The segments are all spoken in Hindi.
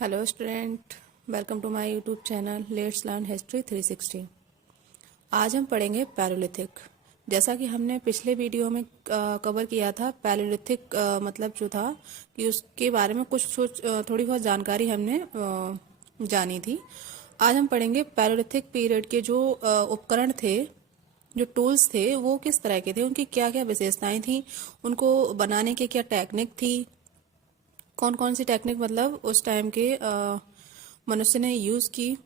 Hello student, welcome to my YouTube channel let's learn history 360। आज हम पढ़ेंगे पैलोलिथिक। जैसा कि हमने पिछले वीडियो में कवर किया था, पैलोलिथिक मतलब जो था कि उसके बारे में थोड़ी बहुत जानकारी हमने जानी थी। आज हम पढ़ेंगे पैलोलिथिक पीरियड के जो उपकरण थे, जो टूल्स थे, वो किस तरह के थे, उनकी क्या क्या विशेषताएं थी, उनको बनाने की क्या टेक्निक थी, कौन कौन सी टेक्निक मतलब उस टाइम के मनुष्य ने यूज की,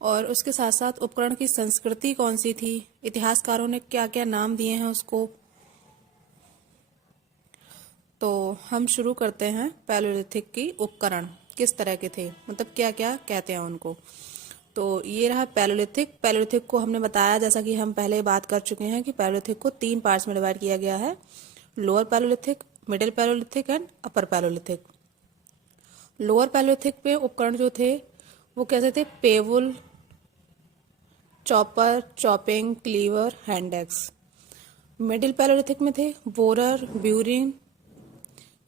और उसके साथ साथ उपकरण की संस्कृति कौन सी थी, इतिहासकारों ने क्या क्या नाम दिए हैं उसको। तो हम शुरू करते हैं। पैलोलिथिक की उपकरण किस तरह के थे, मतलब क्या क्या कहते हैं उनको। तो ये रहा पैलोलिथिक। पैलोलिथिक को हमने बताया, जैसा कि हम पहले बात कर चुके हैं, कि पैलोलिथिक को 3 पार्ट्स में डिवाइड किया गया है: lower palaeolithic, middle palaeolithic and upper palaeolithic. Lower palaeolithic पे उपकरण जो थे वो कैसे थे? Pebble, chopper, chopping, cleaver, hand axe. Middle palaeolithic में थे बोरर, ब्यूरिन,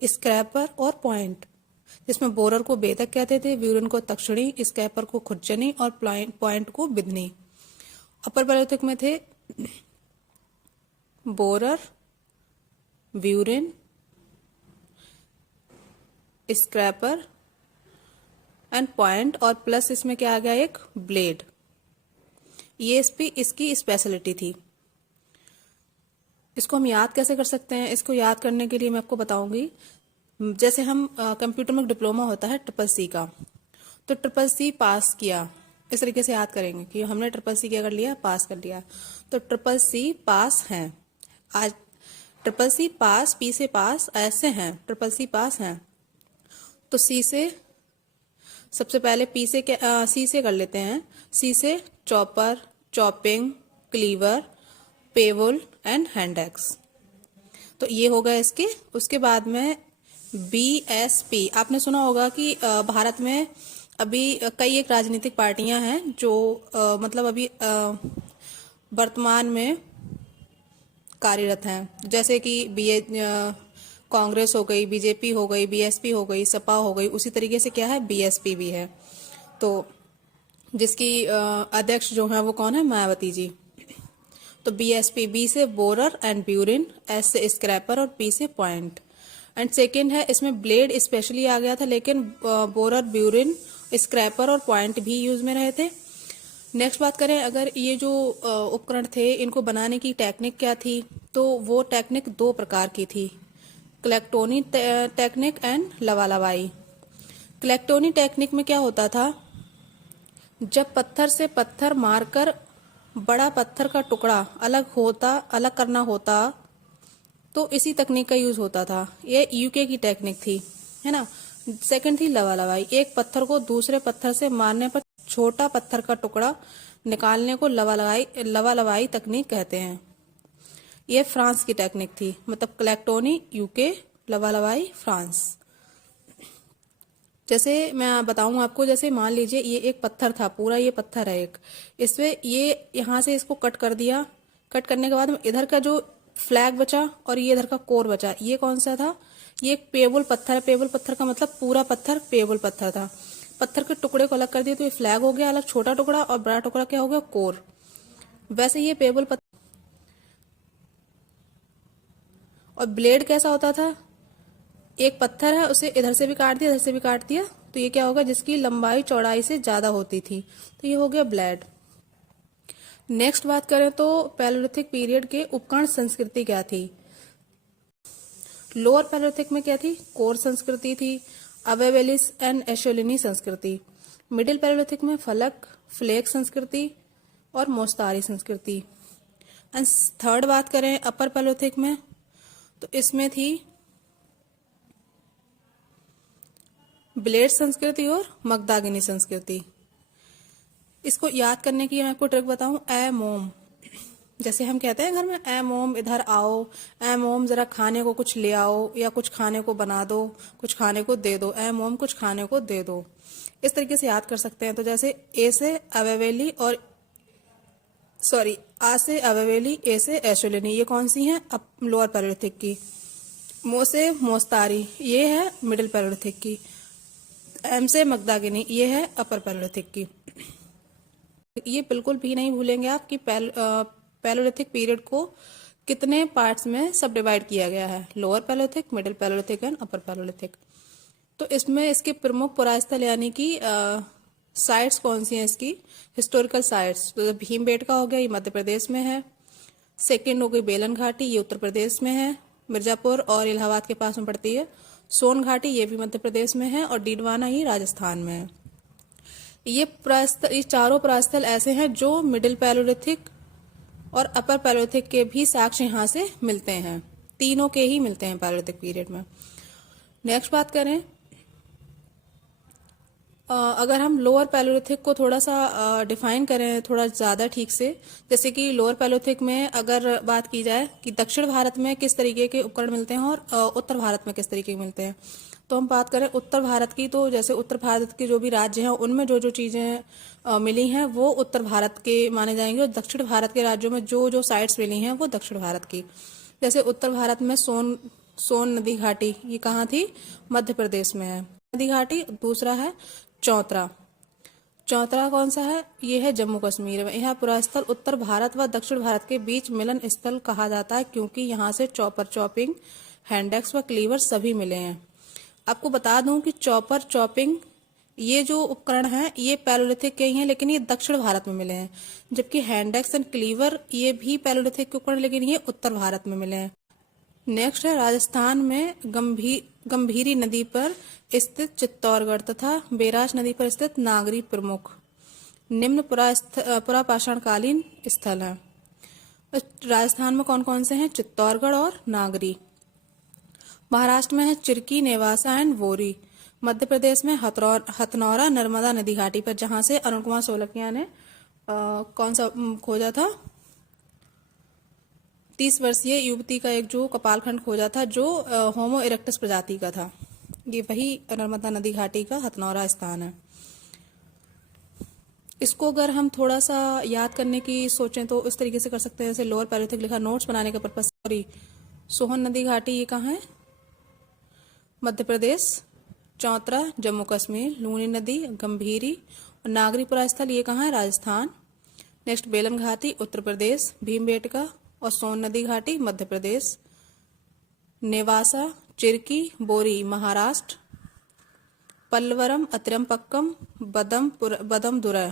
स्क्रैपर और पॉइंट, जिसमें बोरर को बेतक कहते थे, ब्यूरिन को तक्षणी, स्क्रैपर को खुरचनी और पॉइंट को बिदनी। अपर पैलोलिथिक में थे borer, burin, scraper and point, और प्लस इसमें क्या आ गया, एक ब्लेड। ये इसकी स्पेशलिटी थी। इसको हम याद कैसे कर सकते हैं? इसको याद करने के लिए मैं आपको बताऊंगी। जैसे हम कंप्यूटर में डिप्लोमा होता है CCC का, तो CCC पास किया, इस तरीके से याद करेंगे कि हमने CCC क्या कर लिया, पास कर लिया। तो CCC पास हैं आज, CCC पास, P से पास, ऐसे हैं, CCC पास हैं। तो C से सबसे पहले C से कर लेते हैं। C से chopper, chopping, cleaver, pebble and hand axe. तो ये हो गया इसके। उसके बाद में BSP, आपने सुना होगा कि भारत में अभी कई एक राजनीतिक पार्टियां हैं जो मतलब अभी वर्तमान में कार्यरत हैं, जैसे कि कांग्रेस हो गई, BJP हो गई, BSP हो गई, सपा हो गई। उसी तरीके से क्या है, BSP भी है। तो जिसकी अध्यक्ष जो है वो कौन है, मायावती जी। तो BSP, B से बोरर एंड ब्यूरिन, S से स्क्रैपर और P से पॉइंट। एंड सेकेंड है, इसमें ब्लेड स्पेशली आ गया था, लेकिन बोरर, ब्यूरिन, स्क्रैपर और पॉइंट भी यूज में रहे थे। नेक्स्ट बात करें, अगर ये जो उपकरण थे, इनको बनाने की टेक्निक क्या थी, तो वो टेक्निक 2 प्रकार की थी: क्लेक्टोनी टेक्निक एंड लवालवाई। क्लेक्टोनी टेक्निक में क्या होता था, जब पत्थर से पत्थर मारकर बड़ा पत्थर का टुकड़ा अलग करना होता, तो इसी तकनीक का यूज होता था। ये UK की टेक्निक थी, है ना। सेकंड थी लवालवाई, एक पत्थर को दूसरे पत्थर से मारने पर छोटा पत्थर का टुकड़ा निकालने को लवालवाई तकनीक कहते हैं। ये फ्रांस की टेक्निक थी, मतलब क्लेक्टोनी UK, लवालवाई फ्रांस। जैसे मैं बताऊं आपको, जैसे मान लीजिए ये एक पत्थर था, पूरा ये पत्थर है एक, इसमें ये यहाँ से इसको कट कर दिया। कट करने के बाद में इधर का जो फ्लैग बचा और ये इधर का कोर बचा, ये कौन सा था, ये एक पेबल पत्थर है। पेबल पत्थर का मतलब पूरा पत्थर पेबल पत्थर था। पत्थर के टुकड़े को अलग कर दिया तो ये फ्लैग हो गया अलग, छोटा टुकड़ा, और बड़ा टुकड़ा क्या हो गया, कोर। वैसे ये पेबल पत्थर। और ब्लेड कैसा होता था, एक पत्थर है, उसे इधर से भी काट दिया, इधर से भी काट दिया, तो ये क्या होगा, जिसकी लंबाई चौड़ाई से ज्यादा होती थी, तो ये हो गया ब्लेड। नेक्स्ट बात करें तो पैलोलिथिक पीरियड के उपकरण संस्कृति क्या थी। लोअर पैलोलिथिक में क्या थी, कोर संस्कृति थी, अवेवेलिस एंड एशोलिनी संस्कृति। मिडिल पैलोलिथिक में फलक, फ्लेक संस्कृति और मोस्तारी संस्कृति। एंड थर्ड बात करें अपर पैलोलिथिक में, तो इसमें थी ब्लेड संस्कृति और मगदागिनी संस्कृति। इसको याद करने की मैं आपको ट्रिक बताऊं, ए मोम, जैसे हम कहते हैं घर में, ए मोम इधर आओ, ए मोम जरा खाने को कुछ ले आओ, या कुछ खाने को बना दो, कुछ खाने को दे दो, ए मोम कुछ खाने को दे दो। इस तरीके से याद कर सकते हैं। तो जैसे ए से अवेवेली और आ से अवेवेली, ए से एशोलिनी, ये कौन सी हैं, लोअर पैलोलिथिक की। मो से मोस्तारी, ये है मिडिल पैलोलिथिक की। एम से मकदागिनी, ये है अपर पैलोलिथिक की। ये बिल्कुल भी नहीं भूलेंगे आप कि पैलोलिथिक पीरियड को कितने पार्ट्स में सब डिवाइड किया गया है, lower palaeolithic, middle palaeolithic and upper palaeolithic. तो इसमें इसके प्रमुख पुरास्थल यानी कि साइट्स कौन सी हैं इसकी, हिस्टोरिकल साइट्स, तो भीमबेटका हो गया, ये मध्य प्रदेश में है। सेकंड हो गई बेलन घाटी, ये उत्तर प्रदेश में है, मिर्जापुर और इलाहाबाद के पास में पड़ती है। सोन घाटी, ये भी मध्य प्रदेश में है, और डीडवाना ही राजस्थान में है। ये चारों पुरास्थल ऐसे हैं जो मिडिल पैलोलिथिक और अपर पैलोलिथिक के भी साक्ष्य यहाँ से मिलते हैं, तीनों के ही मिलते हैं पैलोलिथिक पीरियड में। नेक्स्ट बात करें, अगर हम लोअर पैलोलिथिक को थोड़ा सा डिफाइन करें थोड़ा ज़्यादा ठीक से, जैसे कि लोअर पैलोलिथिक में अगर बात की जाए कि दक्षिण भारत में किस तरीके के उपकरण मिलते हैं और उत्तर भारत में किस तरीके के मिलते हैं, तो हम बात करें उत्तर भारत की, तो जैसे उत्तर भारत के जो भी राज्य हैं उनमें जो जो चीज़ें मिली हैं वो उत्तर भारत के माने जाएंगे, और दक्षिण भारत के राज्यों में जो जो साइट्स मिली हैं वो दक्षिण भारत की। जैसे उत्तर भारत में सोन नदी घाटी, ये कहाँ थी, मध्य प्रदेश में है नदी घाटी। दूसरा है चौतरा, चौतरा कौन सा है, ये है जम्मू कश्मीर में। यह पुरास्थल उत्तर भारत व दक्षिण भारत के बीच मिलन स्थल कहा जाता है क्योंकि यहाँ से चॉपर, चॉपिंग, हैंडेक्स व क्लीवर सभी मिले हैं। आपको बता दूं कि चॉपर, चॉपिंग ये जो उपकरण हैं ये पैलोलिथिक के ही हैं, लेकिन ये दक्षिण भारत में मिले हैं, जबकि हैंडेक्स एंड क्लीवर ये भी पैलोलिथिक के उपकरण, लेकिन ये उत्तर भारत में मिले हैं। नेक्स्ट है राजस्थान में गंभीरी नदी पर स्थित चित्तौड़गढ़ तथा बेराज नदी पर स्थित नागरी प्रमुख निम्न पुरापाषाण कालीन स्थल है। राजस्थान में कौन कौन से हैं, चित्तौड़गढ़ और नागरी। महाराष्ट्र में है चिरकी, नेवासा एंड वोरी। मध्य प्रदेश में हथनौरा नर्मदा नदी घाटी पर, जहां से अरुण कुमार सोलकिया ने कौन सा खोजा था, 30 वर्षीय युवती का एक जो कपालखंड खोजा था जो होमो इरेक्टस प्रजाति का था, ये वही नर्मदा नदी घाटी का हथनौरा स्थान है। इसको अगर हम थोड़ा सा याद करने की सोचें तो इस तरीके से कर सकते हैं, जैसे लोअर पैलोलिथिक लिखा नोट्स बनाने का पर्पस। सॉरी, सोहन नदी घाटी ये कहाँ है, मध्य प्रदेश। चौतरा जम्मू कश्मीर, लूनी नदी गंभीरी और नागरीपुरा स्थल ये कहाँ है, राजस्थान। नेक्स्ट बेलन घाटी उत्तर प्रदेश, भीमबेटका और सोन नदी घाटी मध्य प्रदेश। नेवासा, चिरकी, बोरी महाराष्ट्र। पल्लवरम, अतिरमपक्कम, बदमदुरै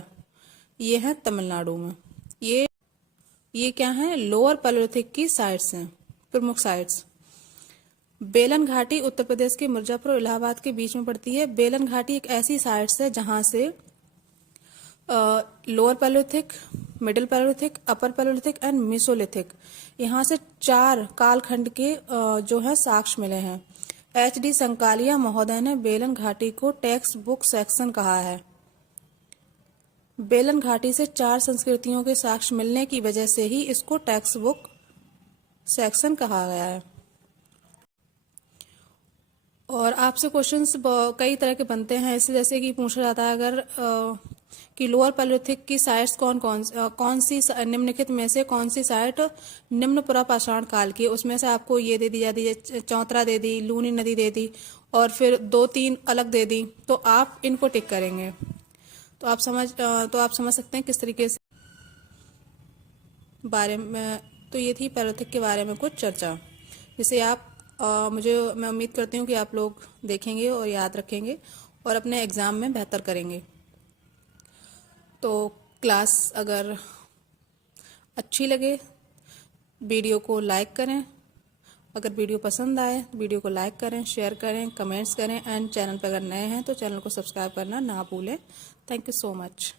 ये है तमिलनाडु में। ये क्या है, लोअर पैलोलिथिक की साइट्स हैं, प्रमुख साइट्स। बेलन घाटी उत्तर प्रदेश के मिर्जापुर और इलाहाबाद के बीच में पड़ती है। बेलन घाटी एक ऐसी साइट्स है जहां से lower palaeolithic, middle palaeolithic, upper palaeolithic and Mesolithic, यहाँ से 4 कालखंड के जो है साक्ष्य मिले हैं। HD संकालिया महोदय ने बेलन घाटी को टेक्स्ट बुक सेक्शन कहा है। बेलन घाटी से 4 संस्कृतियों के साक्ष्य मिलने की वजह से ही इसको टेक्स्ट बुक सेक्शन कहा गया है। और आपसे क्वेश्चंस कई तरह के बनते हैं इससे, जैसे कि पूछा जाता है अगर कि लोअर पैलोलिथिक की साइट्स कौन सी निम्नलिखित में से कौन सी साइट निम्न पुरापाषाण काल की, उसमें से आपको ये दे दी जाती है, चौतरा दे दी, लूनी नदी दे दी और फिर 2-3 अलग दे दी, तो आप इनको टिक करेंगे तो आप समझ सकते हैं किस तरीके से बारे में। तो ये थी पैलोलिथिक के बारे में कुछ चर्चा, जिसे आप मैं उम्मीद करती हूँ कि आप लोग देखेंगे और याद रखेंगे और अपने एग्ज़ाम में बेहतर करेंगे। तो क्लास अगर अच्छी लगे वीडियो को लाइक करें, अगर वीडियो पसंद आए वीडियो को लाइक करें, शेयर करें, कमेंट्स करें एंड चैनल पर अगर नए हैं तो चैनल को सब्सक्राइब करना ना भूलें। Thank you so much.